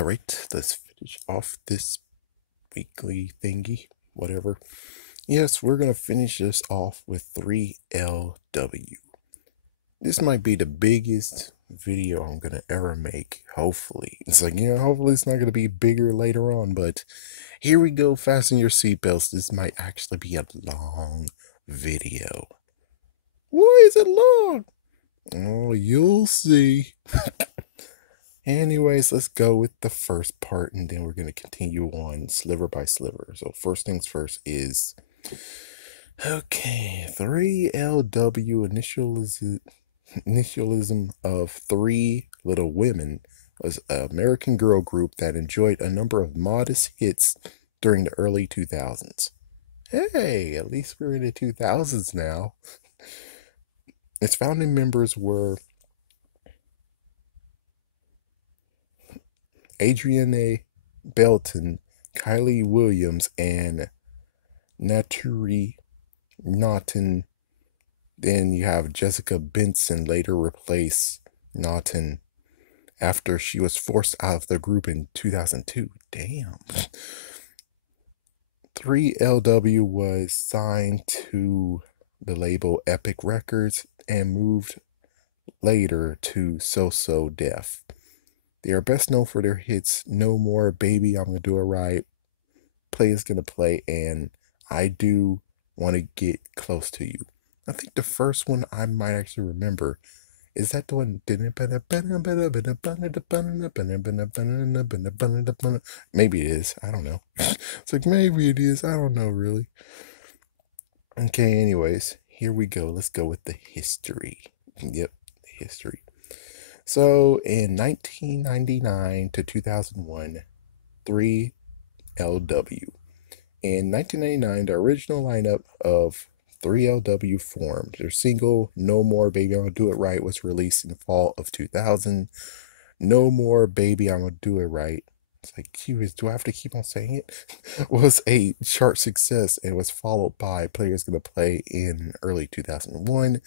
Alright, let's finish off this weekly thingy, whatever. Yes, we're gonna finish this off with 3LW. This might be the biggest video I'm gonna ever make, hopefully. It's like, hopefully it's not gonna be bigger later on, but here we go, fasten your seatbelts. This might actually be a long video. Why is it long? Oh, you'll see. Anyways, let's go with the first part, and then we're going to continue on sliver by sliver. So first things first is, okay, 3LW initialism of Three Little Women was an American girl group that enjoyed a number of modest hits during the early 2000s. Hey, at least we're in the 2000s now. Its founding members were Andrea Belton, Kylie Williams, and Naturi Naughton. Then you have Jessica Benson later replace Naughton after she was forced out of the group in 2002. Damn. 3LW was signed to the label Epic Records and moved later to So Def. They are best known for their hits No More, Baby, I'm Gonna Do It Right, Play Is Gonna Play, and I Do Want to Get Close to You. I think the first one I might actually remember is that the one. Maybe it is. I don't know. It's like, maybe it is. I don't know, really. Okay, anyways, here we go. Let's go with the history. Yep, history. So in 1999 to 2001, 3LW. In 1999, the original lineup of 3LW formed. Their single, No More Baby, I'm Gonna Do It Right, was released in the fall of 2000. No More Baby, I'm Gonna Do It Right. It's like, do I have to keep on saying it? Was a chart success and was followed by Players Gonna Play in early 2001.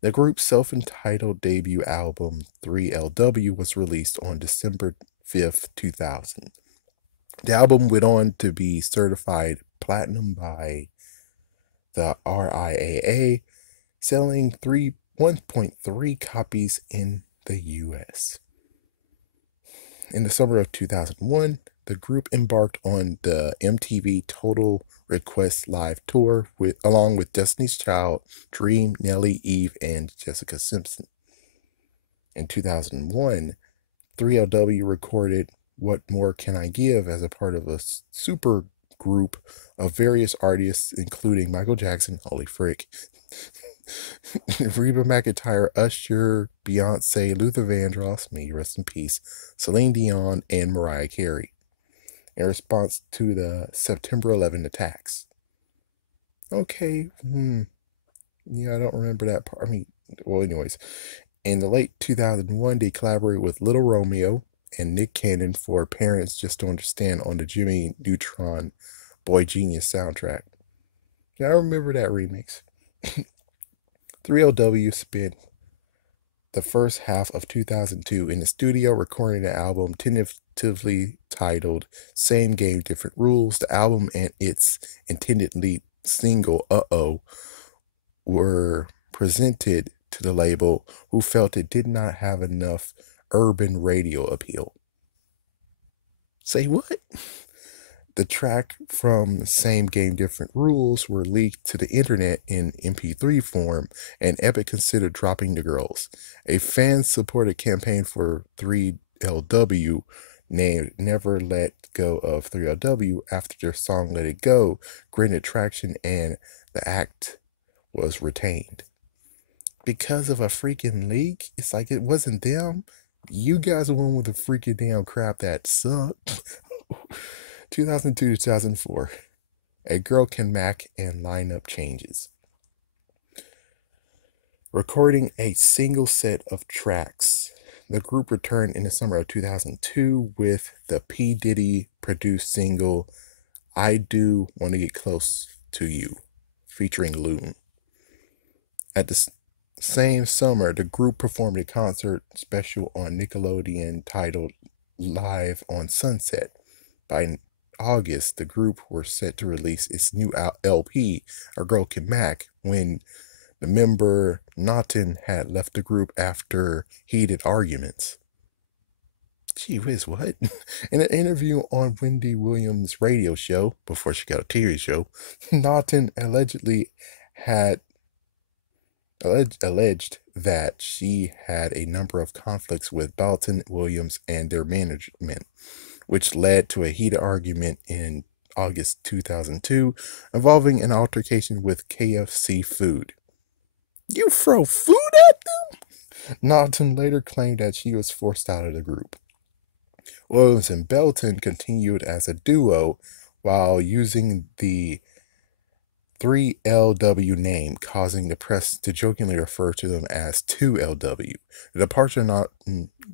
The group's self-entitled debut album, 3LW, was released on December 5th, 2000. The album went on to be certified platinum by the RIAA, selling 1.3 copies in the US. In the summer of 2001, the group embarked on the MTV Total Request Live Tour along with Destiny's Child, Dream, Nelly, Eve, and Jessica Simpson. In 2001, 3LW recorded What More Can I Give as a part of a super group of various artists, including Michael Jackson, holy frick, Reba McEntire, Usher, Beyonce, Luther Vandross, may he rest in peace, Celine Dion, and Mariah Carey, in response to the September 11 attacks. Okay, yeah, I don't remember that part. I mean, well, anyways, in the late 2001, they collaborated with Little Romeo and Nick Cannon for Parents Just Don't Understand on the Jimmy Neutron Boy Genius soundtrack. Yeah, I remember that remix. 3LW spent the first half of 2002 in the studio recording the album tentatively titled Same Game, Different Rules. The album and its intended lead single, Uh-Oh, were presented to the label, who felt it did not have enough urban radio appeal. Say what? The track from Same Game, Different Rules were leaked to the internet in MP3 form, and Epic considered dropping the girls. A fan-supported campaign for 3LW named Never Let Go of 3LW after their song Let It Go gained traction, and the act was retained. Because of a freaking leak, it's like it wasn't them. You guys are one with the freaking damn crap that sucked. 2002 to 2004. A Girl Can Mac and lineup changes. Recording a single set of tracks, the group returned in the summer of 2002 with the P. Diddy produced single I Do Want to Get Close to You, featuring Loon. At the same summer, the group performed a concert special on Nickelodeon titled live on Sunset. By August, the group were set to release its new LP, A Girl Can Mac, when the member Naughton had left the group after heated arguments. Gee whiz, what? In an interview on Wendy Williams' radio show, before she got a TV show, Naughton had alleged that she had a number of conflicts with Belton, Williams, and their management, which led to a heated argument in August 2002 involving an altercation with KFC food. You throw food at them? Naughton later claimed that she was forced out of the group. Williams and Belton continued as a duo while using the 3LW name, causing the press to jokingly refer to them as 2LW. The departure not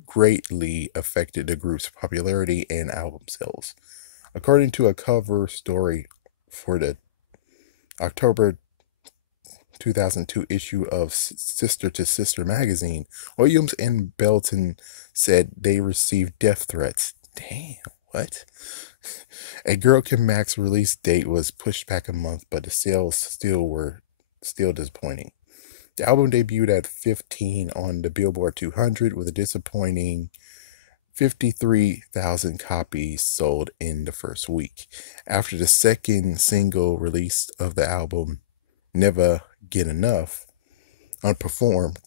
greatly affected the group's popularity and album sales. According to a cover story for the October 2002 issue of Sister to Sister magazine, Williams and Belton said they received death threats. Damn, what? A Girl Can Mac's release date was pushed back a month, but the sales still disappointing. The album debuted at 15 on the Billboard 200 with a disappointing 53,000 copies sold in the first week. After the second single release of the album, Never Get Enough, underperformed,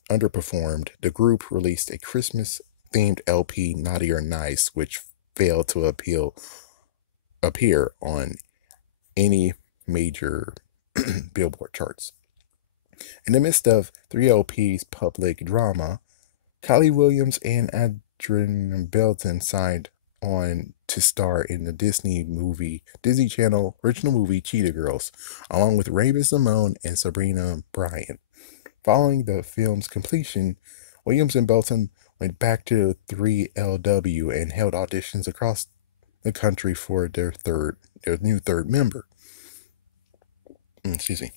the group released a Christmas-themed LP, Naughty or Nice, which failed to appear on any major Billboard charts. In the midst of 3LP's public drama, Kylie Williams and Andrea Belton signed on to star in the Disney Channel original movie Cheetah Girls, along with Raven-Symoné and Sabrina Bryan. Following the film's completion, Williams and Belton went back to 3LW and held auditions across the country for their new third member. Excuse me.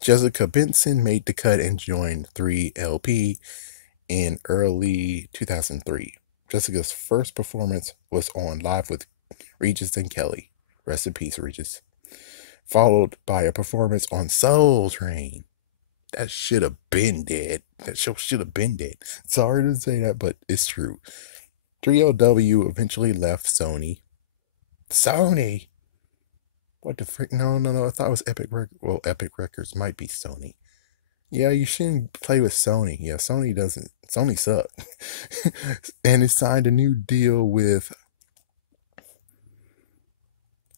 Jessica Benson made the cut and joined 3LP in early 2003. Jessica's first performance was on Live with Regis and Kelly. Rest in peace, Regis. Followed by a performance on Soul Train. That should have been dead. That show should have been dead. Sorry to say that, but it's true. 3LW eventually left Sony. Sony? What the frick? No. I thought it was Epic Records. Well, Epic Records might be Sony. Yeah, you shouldn't play with Sony. Yeah, Sony suck. And it signed a new deal with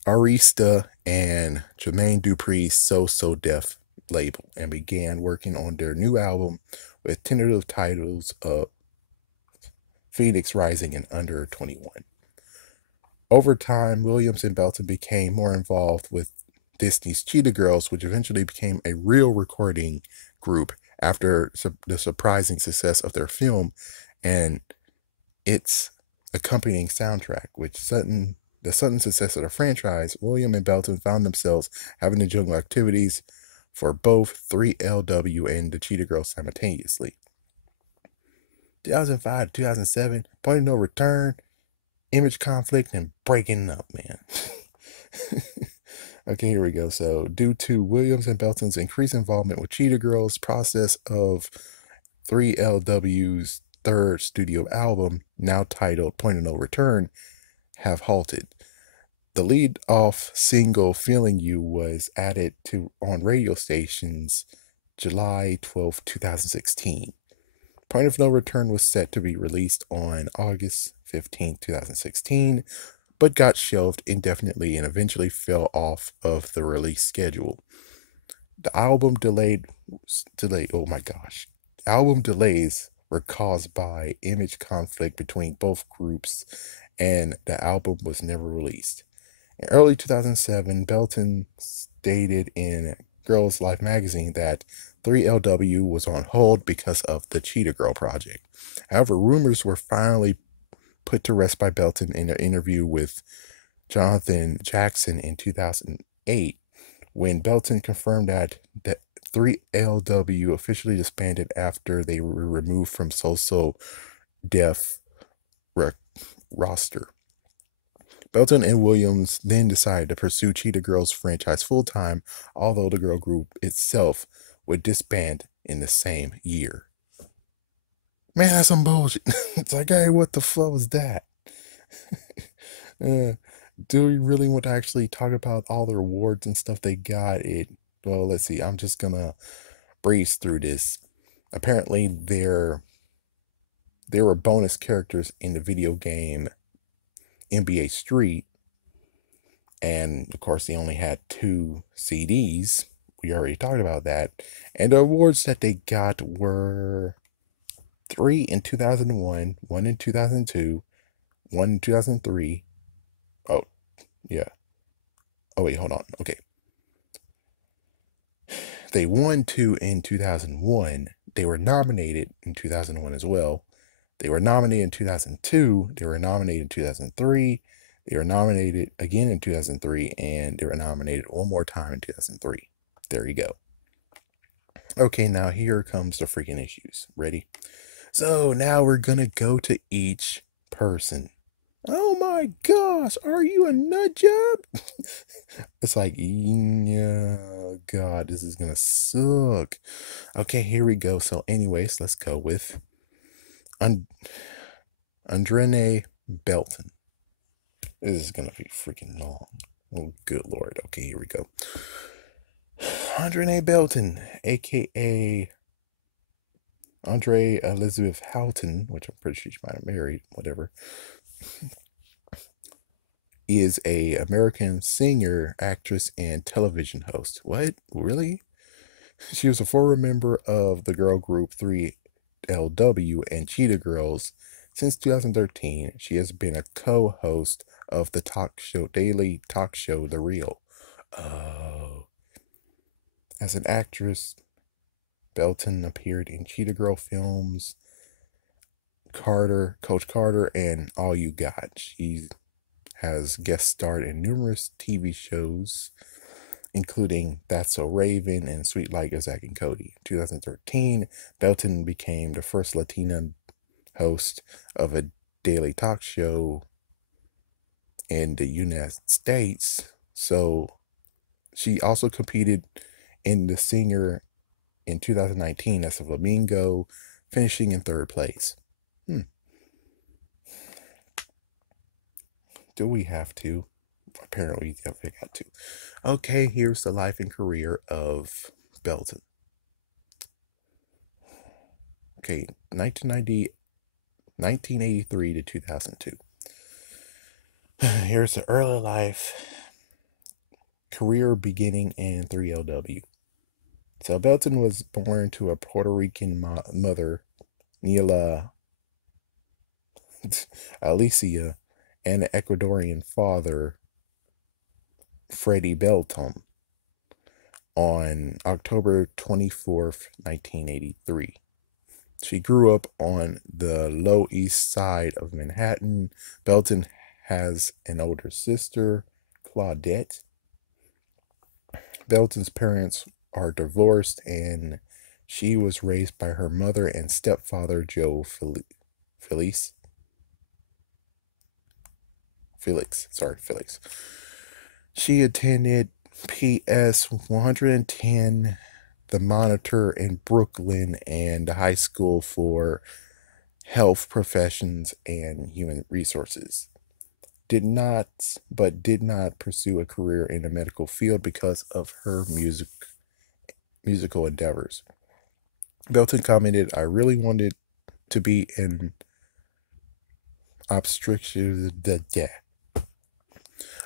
Arista and Jermaine Dupri's So Def label and began working on their new album with tentative titles of Phoenix Rising and Under 21. Over time, Williams and Belton became more involved with Disney's Cheetah Girls, which eventually became a real recording group after the surprising success of their film and its accompanying soundtrack. The sudden success of the franchise, Williams and Belton found themselves having to juggle activities for both 3LW and the Cheetah Girls simultaneously. 2005 to 2007, Point of No Return, image conflict, and breaking up, man. Okay, here we go. So, due to Williams and Belton's increased involvement with Cheetah Girls, process of 3LW's third studio album, now titled Point of No Return, have halted. The lead-off single, Feeling You, was added on radio stations July 12, 2016. Point of No Return was set to be released on August 15, 2016, but got shelved indefinitely and eventually fell off of the release schedule. The album Album delays were caused by image conflict between both groups, and the album was never released. In early 2007, Belton stated in Girls Life magazine that 3LW was on hold because of the Cheetah Girl project. However, rumors were finally put to rest by Belton in an interview with Jonathan Jackson in 2008, when Belton confirmed that 3LW officially disbanded after they were removed from So Def roster. Belton and Williams then decided to pursue Cheetah Girls franchise full-time, although the girl group itself would disband in the same year. Man, that's some bullshit. It's like, hey, what the fuck was that? uh, do we really want to actually talk about all the awards and stuff they got? Well, let's see. I'm just gonna breeze through this. Apparently, there were bonus characters in the video game NBA Street, and of course, they only had 2 CDs. We already talked about that. And the awards that they got were 3 in 2001, 1 in 2002, 1 in 2003. Oh, yeah. Oh, wait, hold on. Okay. They won 2 in 2001. They were nominated in 2001 as well. They were nominated in 2002. They were nominated in 2003. They were nominated again in 2003. And they were nominated one more time in 2003. There you go. Okay, now here comes the freaking issues. Ready? So now we're going to go to each person. Oh my gosh, are you a nut job? It's like, yeah, God, this is going to suck. Okay, here we go. So anyways, let's go with Andrea Belton. This is going to be freaking long. Oh, good Lord. Okay, here we go. Andrea Belton, a.k.a. Andre Elizabeth Houghton, which I'm pretty sure she might have married, whatever, is a American singer, actress, and television host. What? Really? She was a former member of the girl group 3LW and Cheetah Girls. Since 2013, she has been a co-host of the daily talk show The Real. Oh. As an actress, Belton appeared in Cheetah Girl films, Coach Carter, and All You Got. She has guest starred in numerous TV shows, including That's So Raven and Sweet Like Zack and Cody. In 2013, Belton became the first Latina host of a daily talk show in the United States. So she also competed in The Singer in 2019 as a Flamingo, finishing in 3rd place. Do we have to? Apparently, we got to. Okay, here's the life and career of Belton. Okay, 1983 to 2002. Here's the early life, career beginning in 3LW. So Belton was born to a Puerto Rican mother, Neila Alicia, and an Ecuadorian father, Freddie Belton, on October 24th, 1983. She grew up on the Lower East Side of Manhattan. Belton has an older sister, Claudette. Belton's parents are divorced, and she was raised by her mother and stepfather, Joe Felix. She attended PS 110, the Monitor in Brooklyn, and the High School for Health Professions and Human Resources. Did not pursue a career in the medical field because of her musical endeavors. Belton commented, "I really wanted to be an obstetrician.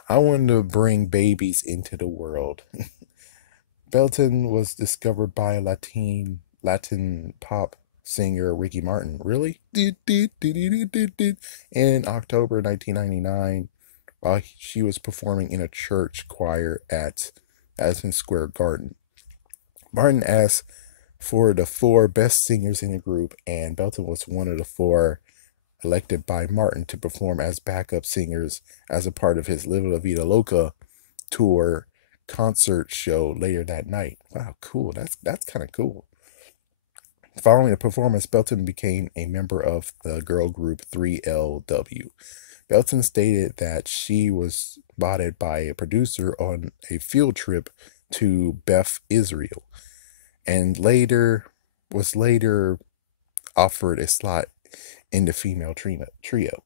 I wanted to bring babies into the world." Belton was discovered by Latin pop singer Ricky Martin. Really? In October 1999, while she was performing in a church choir at Madison Square Garden. Martin asked for the 4 best singers in the group, and Belton was one of the 4 elected by Martin to perform as backup singers as a part of his Live La Vida Loca tour concert show later that night. Wow, cool. That's kind of cool. Following the performance, Belton became a member of the girl group 3LW. Belton stated that she was spotted by a producer on a field trip to Beth Israel, and was later offered a slot in the female trio.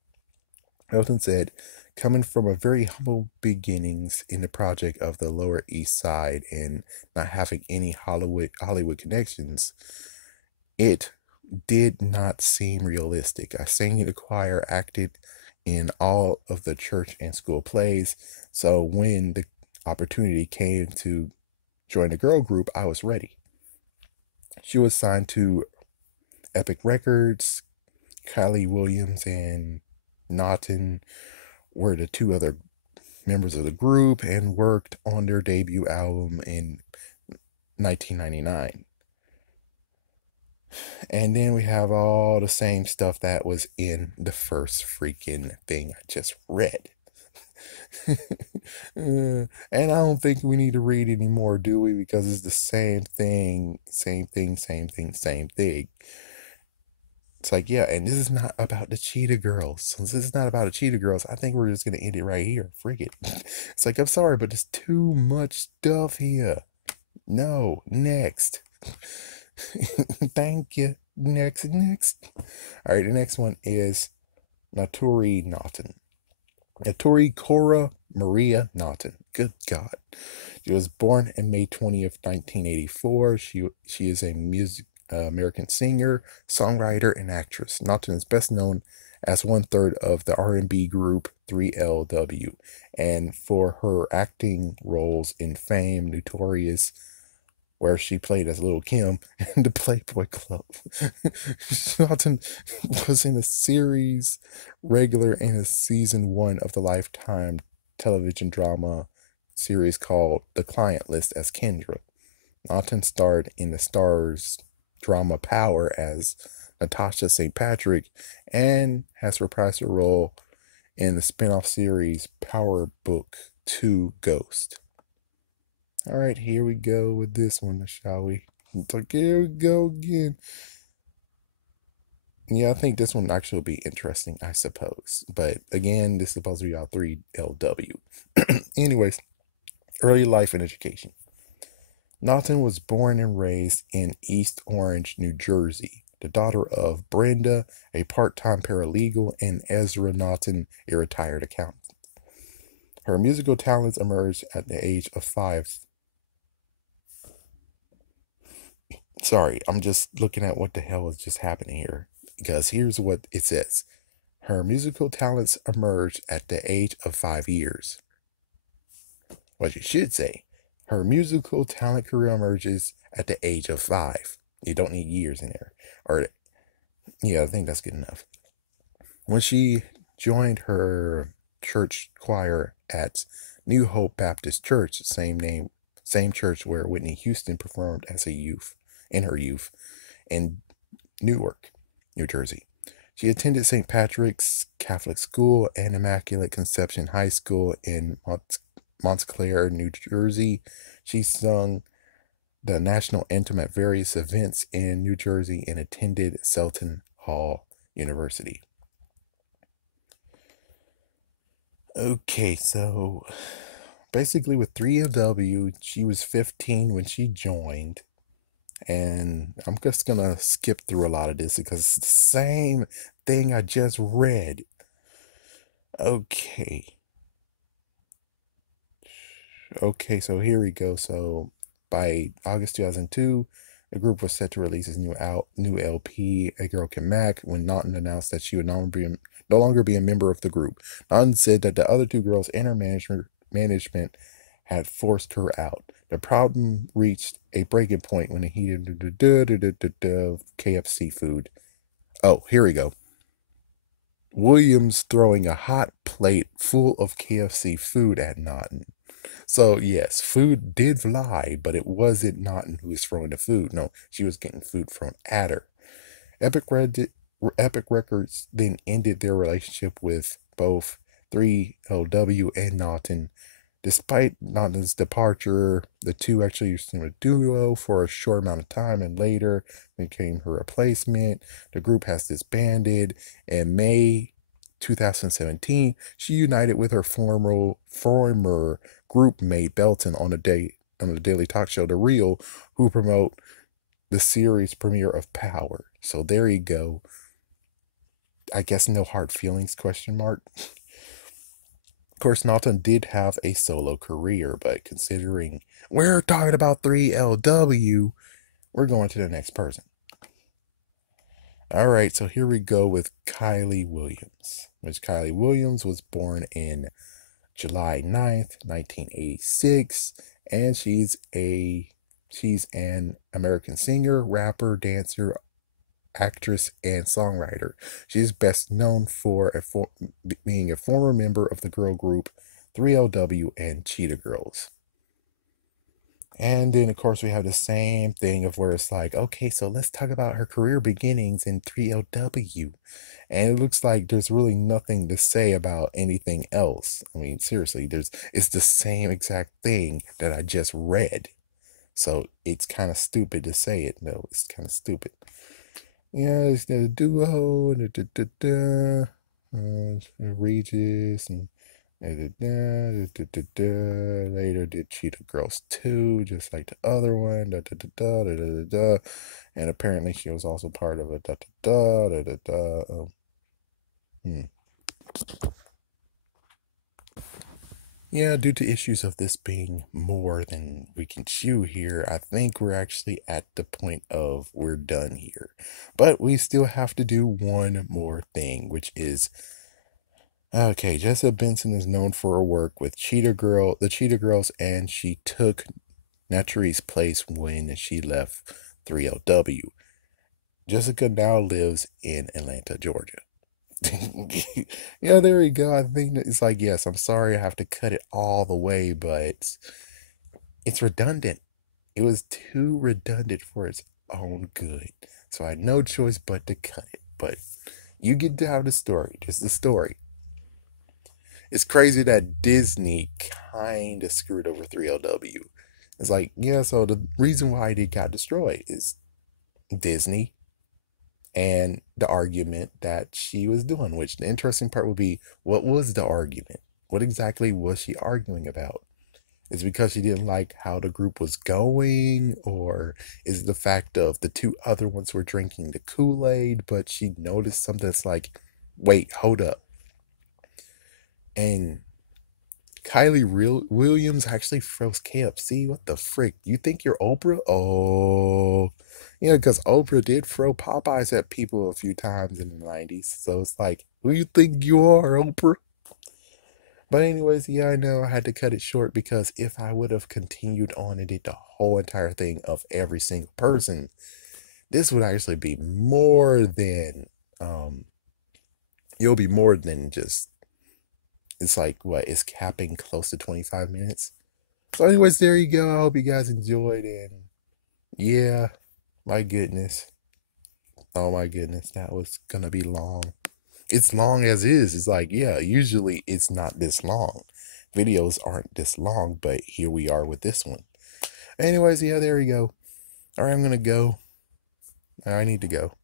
Belton said, coming from a very humble beginnings in the project of the Lower East Side and not having any Hollywood connections, it did not seem realistic. I sang in the choir, acted in all of the church and school plays, so when the opportunity came to join the girl group, I was ready. She was signed to Epic Records. Kylie Williams and Naughton were the two other members of the group and worked on their debut album in 1999. And then we have all the same stuff that was in the first freaking thing I just read. And I don't think we need to read anymore, do we? Because it's the same thing, same thing, same thing, same thing. It's like, yeah, and this is not about the Cheetah Girls. Since this is not about the Cheetah Girls, I think we're just going to end it right here. Freak it. It's like, I'm sorry, but there's too much stuff here. No, next. Thank you. Next. All right, the next one is Naturi Naughton. Naturi Cora Maria Naughton. Good God. She was born on May 20th, 1984. She is a American singer, songwriter, and actress. Naughton is best known as 1/3 of the R&B group 3LW, and for her acting roles in Fame, Notorious, where she played as Little Kim, and the Playboy Club. Naughton was in a series regular in a season 1 of the Lifetime television drama series called The Client List as Kendra. Naughton starred in the Starz drama Power as Natasha St. Patrick and has reprised her role in the spin-off series Power Book 2 Ghost. All right, here we go with this one, shall we? It's like, here we go again. Yeah, I think this one actually will be interesting, I suppose. But again, this is supposed to be about 3LW. Anyways, early life and education. Naughton was born and raised in East Orange, New Jersey, the daughter of Brenda, a part-time paralegal, and Ezra Naughton, a retired accountant. Her musical talents emerged at the age of 5. Sorry, I'm just looking at what the hell is just happening here, because here's what it says. Her musical talents emerged at the age of 5 years. What you should say, her musical talent career emerges at the age of 5. You don't need years in there. Or, yeah, I think that's good enough. When she joined her church choir at New Hope Baptist Church, same church where Whitney Houston performed as a youth, in her youth, in Newark, New Jersey. She attended St. Patrick's Catholic School and Immaculate Conception High School in Montclair, New Jersey. She sung the national anthem at various events in New Jersey and attended Seton Hall University. Okay, so basically with 3LW, she was 15 when she joined. And I'm just going to skip through a lot of this because it's the same thing I just read. Okay, so here we go. So by August 2002, the group was set to release his new LP, A Girl Can Mac, when Naughton announced that she would no longer be a member of the group. Naughton said that the other two girls and her management had forced her out. The problem reached a breaking point when it heated KFC food. Oh, here we go. Williams throwing a hot plate full of KFC food at Naughton. So, yes, food did fly, but it wasn't Naughton who was throwing the food. No, she was getting food thrown at her. Epic Records then ended their relationship with both 3LW and Naughton. Despite Naughton's departure, the two actually used to be a duo for a short amount of time and later became her replacement. The group has disbanded in May 2017, she united with her former group mate Belton on a daily talk show, The Real, who promote the series premiere of Power. So there you go. I guess no hard feelings, question mark. Of course, Naughton did have a solo career, but considering we're talking about 3LW, we're going to the next person. All right, so here we go with Kylie Williams, which Kylie Williams was born in July 9th, 1986, and she's an American singer, rapper, dancer, actress, and songwriter. She's best known for being a former member of the girl group 3LW and Cheetah Girls. And then, of course, we have the same thing of where it's like, okay, so let's talk about her career beginnings in 3LW. And it looks like there's really nothing to say about anything else. I mean, seriously, it's the same exact thing that I just read. So it's kind of stupid to say it. No, it's kind of stupid. Yeah, it's the duo, Regis, and later did Cheetah Girls 2, just like the other one, and apparently she was also part of a Yeah, due to issues of this being more than we can chew here, I think we're actually at the point of we're done here. But we still have to do one more thing, which is okay, Jessica Benson is known for her work with the Cheetah Girls, and she took Naturi's place when she left 3LW. Jessica now lives in Atlanta, Georgia. Yeah, there you go. I think that it's like, yes, I'm sorry I have to cut it all the way, but it's redundant. It was too redundant for its own good. So I had no choice but to cut it. But you get down the story. Just the story. It's crazy that Disney kind of screwed over 3LW. It's like, yeah, so the reason why it got destroyed is Disney and the argument that she was doing, which the interesting part would be, what was the argument? What exactly was she arguing about? Is it because she didn't like how the group was going? Or is it the fact of the two other ones were drinking the Kool-Aid, but she noticed something that's like, wait, hold up. And Williams actually froze KFC. What the frick? You think you're Oprah? Oh, yeah, because Oprah did throw Popeyes at people a few times in the 90s. So it's like, who you think you are, Oprah? But anyways, yeah, I know I had to cut it short because if I would have continued on and did the whole entire thing of every single person, this would actually be more than, it'll be more than just, it's like, what, it's capping close to 25 minutes. So anyways, there you go. I hope you guys enjoyed, and yeah, my goodness. Oh my goodness, that was gonna be long. It's long as is. It's like, yeah, usually it's not this long. Videos aren't this long, but here we are with this one. Anyways, yeah, there you go. All right, I'm gonna go. I need to go.